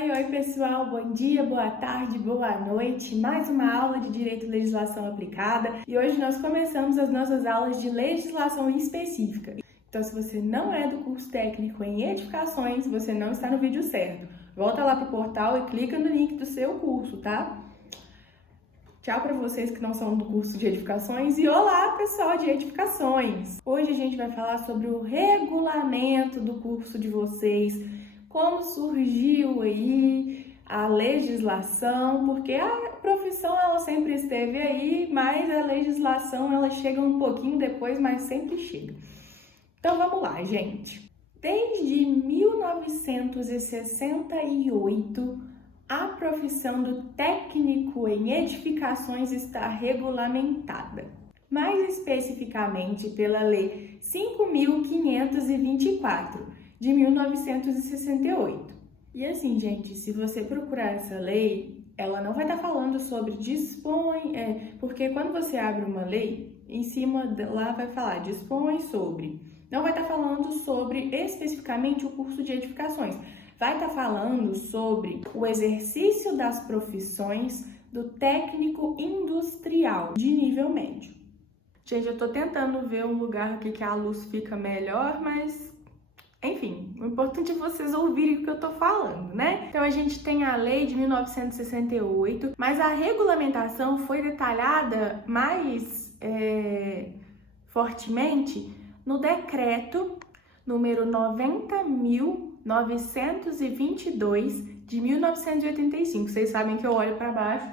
Oi, pessoal, bom dia, boa tarde, boa noite. Mais uma aula de Direito e Legislação Aplicada e hoje nós começamos as nossas aulas de legislação específica. Então, se você não é do curso técnico em edificações, você não está no vídeo certo. Volta lá para o portal e clica no link do seu curso, tá? Tchau para vocês que não são do curso de edificações e olá, pessoal de edificações! Hoje a gente vai falar sobre o regulamento do curso de vocês, como surgiu aí a legislação, porque a profissão ela sempre esteve aí, mas a legislação ela chega um pouquinho depois, mas sempre chega. Então vamos lá, gente. Desde 1968, a profissão do técnico em edificações está regulamentada, mais especificamente pela Lei 5.524, de 1968. E assim, gente, se você procurar essa lei, ela não vai estar falando sobre porque quando você abre uma lei, em cima lá vai falar dispõe sobre. Não vai estar falando sobre especificamente o curso de edificações. Vai estar falando sobre o exercício das profissões do técnico industrial de nível médio. Gente, eu tô tentando ver um lugar aqui que a luz fica melhor, mas enfim, o importante é vocês ouvirem o que eu tô falando, né? Então a gente tem a lei de 1968, mas a regulamentação foi detalhada mais fortemente no decreto número 90.922 de 1985. Vocês sabem que eu olho para baixo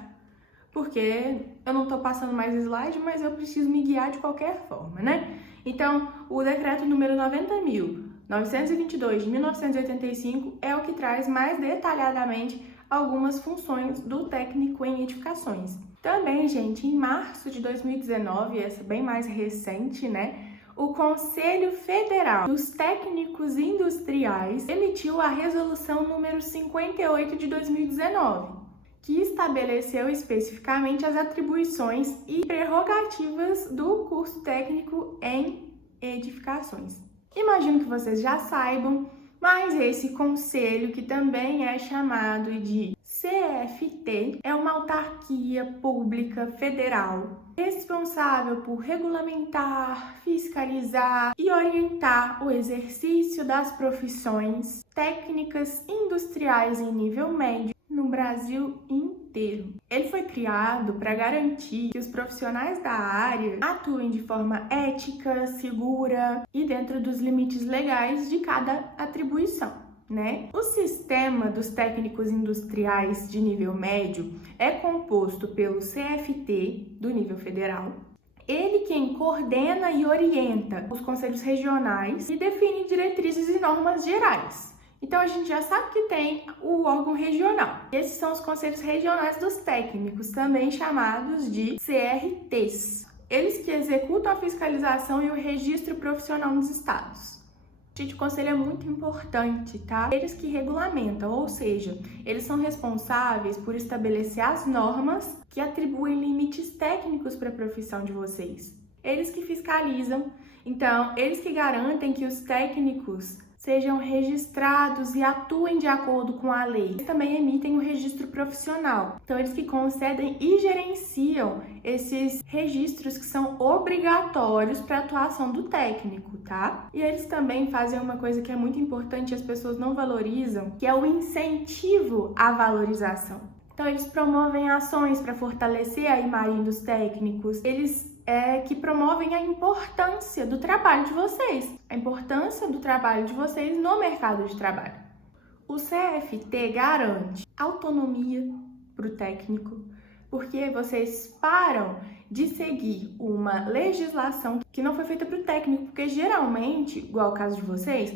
porque eu não tô passando mais slide, mas eu preciso me guiar de qualquer forma, né? Então, o decreto número 90.922 de 1985 é o que traz mais detalhadamente algumas funções do técnico em edificações. Também, gente, em março de 2019, essa bem mais recente, né? O Conselho Federal dos Técnicos Industriais emitiu a Resolução número 58 de 2019, que estabeleceu especificamente as atribuições e prerrogativas do curso técnico em edificações. Imagino que vocês já saibam, mas esse conselho, que também é chamado de CFT, é uma autarquia pública federal responsável por regulamentar, fiscalizar e orientar o exercício das profissões técnicas industriais em nível médio no Brasil inteiro. Ele foi criado para garantir que os profissionais da área atuem de forma ética, segura e dentro dos limites legais de cada atribuição, né? O sistema dos técnicos industriais de nível médio é composto pelo CFT do nível federal. Ele quem coordena e orienta os conselhos regionais e define diretrizes e normas gerais. Então a gente já sabe que tem o órgão regional. Esses são os conselhos regionais dos técnicos, também chamados de CRTs. Eles que executam a fiscalização e o registro profissional nos estados. Gente, o conselho é muito importante, tá? Eles que regulamentam, ou seja, eles são responsáveis por estabelecer as normas que atribuem limites técnicos para a profissão de vocês. Eles que fiscalizam, então, eles que garantem que os técnicos sejam registrados e atuem de acordo com a lei. Eles também emitem o registro profissional. Então, eles que concedem e gerenciam esses registros que são obrigatórios para a atuação do técnico, tá? E eles também fazem uma coisa que é muito importante e as pessoas não valorizam, que é o incentivo à valorização. Então, eles promovem ações para fortalecer a imagem dos técnicos. Eles que promovem a importância do trabalho de vocês, a importância do trabalho de vocês no mercado de trabalho. O CFT garante autonomia para o técnico, porque vocês param de seguir uma legislação que não foi feita para o técnico, porque geralmente, igual o caso de vocês,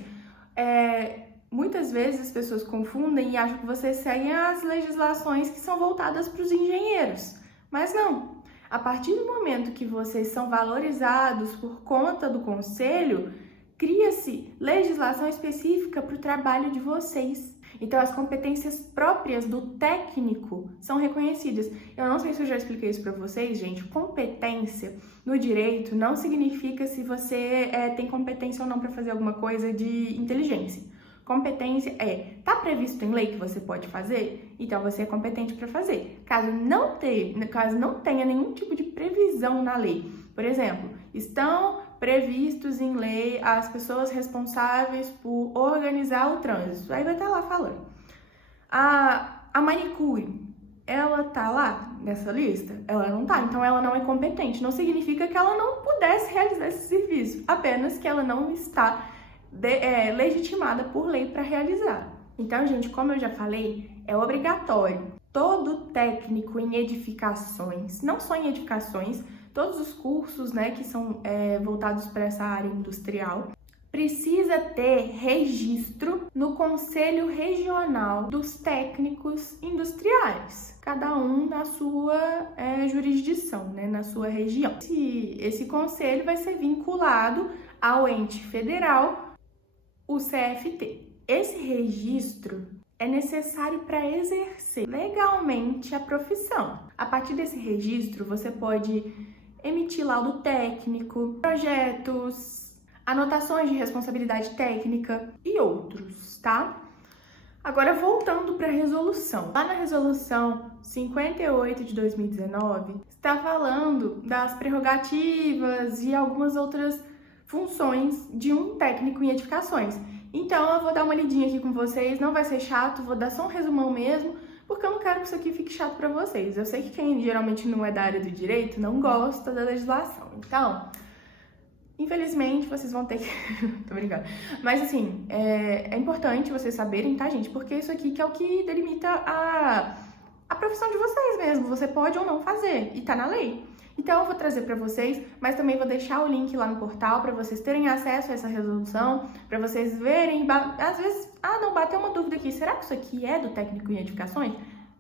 muitas vezes as pessoas confundem e acham que vocês seguem as legislações que são voltadas para os engenheiros, mas não. A partir do momento que vocês são valorizados por conta do conselho, cria-se legislação específica para o trabalho de vocês. Então, as competências próprias do técnico são reconhecidas. Eu não sei se eu já expliquei isso para vocês, gente. Competência no direito não significa se você tem competência ou não para fazer alguma coisa de inteligência. Competência tá previsto em lei que você pode fazer? Então você é competente para fazer. Caso não tenha nenhum tipo de previsão na lei, por exemplo, estão previstos em lei as pessoas responsáveis por organizar o trânsito. Aí vai estar lá falando. A manicure, ela tá lá nessa lista? Ela não tá, então ela não é competente. Não significa que ela não pudesse realizar esse serviço, apenas que ela não está legitimada por lei para realizar. Então, gente, como eu já falei, é obrigatório. Todo técnico em edificações, não só em edificações, todos os cursos, né, que são voltados para essa área industrial, precisa ter registro no Conselho Regional dos Técnicos Industriais, cada um na sua jurisdição, né, na sua região. Esse conselho vai ser vinculado ao ente federal, o CFT. Esse registro é necessário para exercer legalmente a profissão. A partir desse registro, você pode emitir laudo técnico, projetos, anotações de responsabilidade técnica e outros, tá? Agora, voltando para a resolução. Lá na resolução 58 de 2019, está falando das prerrogativas e algumas outras funções de um técnico em edificações. Então, eu vou dar uma lidinha aqui com vocês, não vai ser chato, vou dar só um resumão mesmo, porque eu não quero que isso aqui fique chato para vocês. Eu sei que quem geralmente não é da área do direito não gosta da legislação. Então, infelizmente, vocês vão ter que... Tô brincando. Mas, assim, é importante vocês saberem, tá, gente? Porque isso aqui que é o que delimita a profissão de vocês mesmo. Você pode ou não fazer, e tá na lei. Então, eu vou trazer para vocês, mas também vou deixar o link lá no portal para vocês terem acesso a essa resolução, para vocês verem, às vezes, não, bateu uma dúvida aqui, será que isso aqui é do técnico em edificações?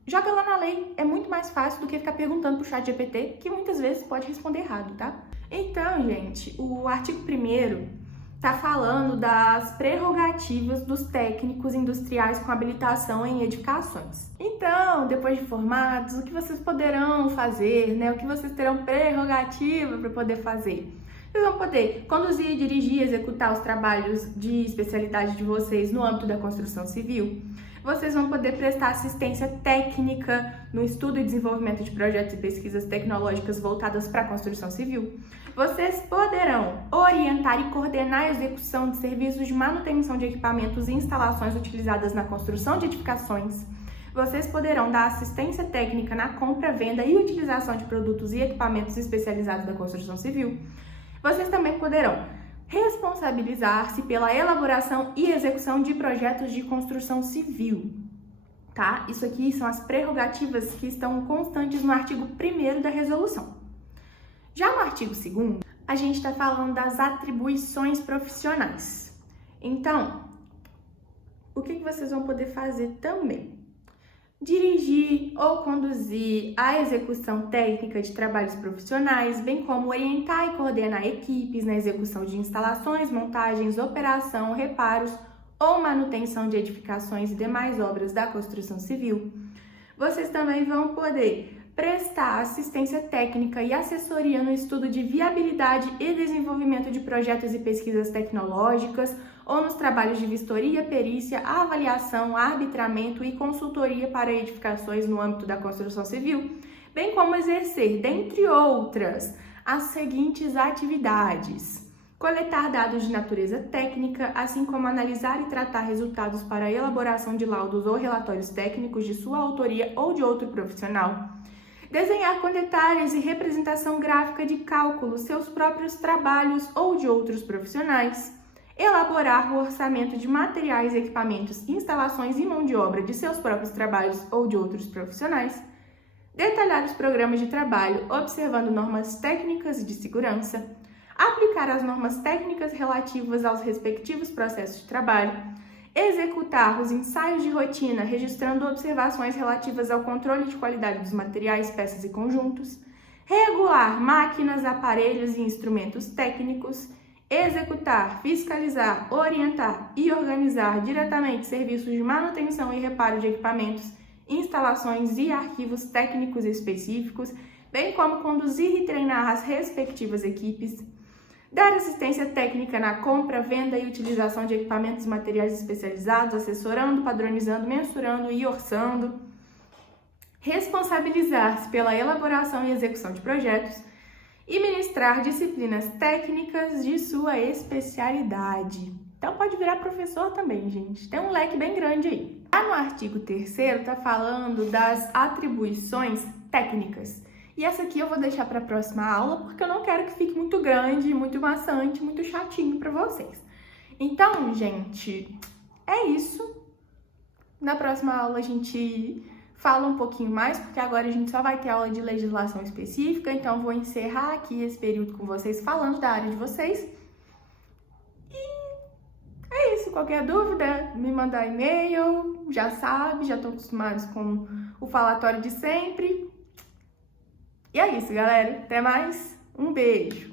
Joga lá na lei, é muito mais fácil do que ficar perguntando pro ChatGPT, que muitas vezes pode responder errado, tá? Então, gente, o artigo 1º tá falando das prerrogativas dos técnicos industriais com habilitação em edificações. Então, depois de formados, o que vocês poderão fazer, né? O que vocês terão prerrogativa para poder fazer? Vocês vão poder conduzir, dirigir, executar os trabalhos de especialidade de vocês no âmbito da construção civil. Vocês vão poder prestar assistência técnica no estudo e desenvolvimento de projetos e pesquisas tecnológicas voltadas para a construção civil. Vocês poderão orientar e coordenar a execução de serviços de manutenção de equipamentos e instalações utilizadas na construção de edificações. Vocês poderão dar assistência técnica na compra, venda e utilização de produtos e equipamentos especializados da construção civil. Vocês também poderão responsabilizar-se pela elaboração e execução de projetos de construção civil, tá? Isso aqui são as prerrogativas que estão constantes no artigo 1º da resolução. Já no artigo 2º, a gente está falando das atribuições profissionais. Então, o que vocês vão poder fazer também? Dirigir ou conduzir a execução técnica de trabalhos profissionais, bem como orientar e coordenar equipes na execução de instalações, montagens, operação, reparos ou manutenção de edificações e demais obras da construção civil. Vocês também vão poder prestar assistência técnica e assessoria no estudo de viabilidade e desenvolvimento de projetos e pesquisas tecnológicas ou nos trabalhos de vistoria, perícia, avaliação, arbitramento e consultoria para edificações no âmbito da construção civil, bem como exercer, dentre outras, as seguintes atividades: coletar dados de natureza técnica, assim como analisar e tratar resultados para a elaboração de laudos ou relatórios técnicos de sua autoria ou de outro profissional, desenhar com detalhes e representação gráfica de cálculo seus próprios trabalhos ou de outros profissionais, elaborar o orçamento de materiais, equipamentos, instalações e mão de obra de seus próprios trabalhos ou de outros profissionais, detalhar os programas de trabalho observando normas técnicas de segurança, aplicar as normas técnicas relativas aos respectivos processos de trabalho, executar os ensaios de rotina registrando observações relativas ao controle de qualidade dos materiais, peças e conjuntos, regular máquinas, aparelhos e instrumentos técnicos, executar, fiscalizar, orientar e organizar diretamente serviços de manutenção e reparo de equipamentos, instalações e arquivos técnicos específicos, bem como conduzir e treinar as respectivas equipes, dar assistência técnica na compra, venda e utilização de equipamentos e materiais especializados, assessorando, padronizando, mensurando e orçando, responsabilizar-se pela elaboração e execução de projetos e ministrar disciplinas técnicas de sua especialidade. Então pode virar professor também, gente. Tem um leque bem grande aí. Lá no artigo 3º tá falando das atribuições técnicas. E essa aqui eu vou deixar para a próxima aula, porque eu não quero que fique muito grande, muito maçante, muito chatinho para vocês. Então, gente, é isso. Na próxima aula a gente fala um pouquinho mais, porque agora a gente só vai ter aula de legislação específica, então vou encerrar aqui esse período com vocês falando da área de vocês. E é isso, qualquer dúvida, me mandar e-mail, já sabe, já estão acostumados com o falatório de sempre. E é isso, galera. Até mais. Um beijo.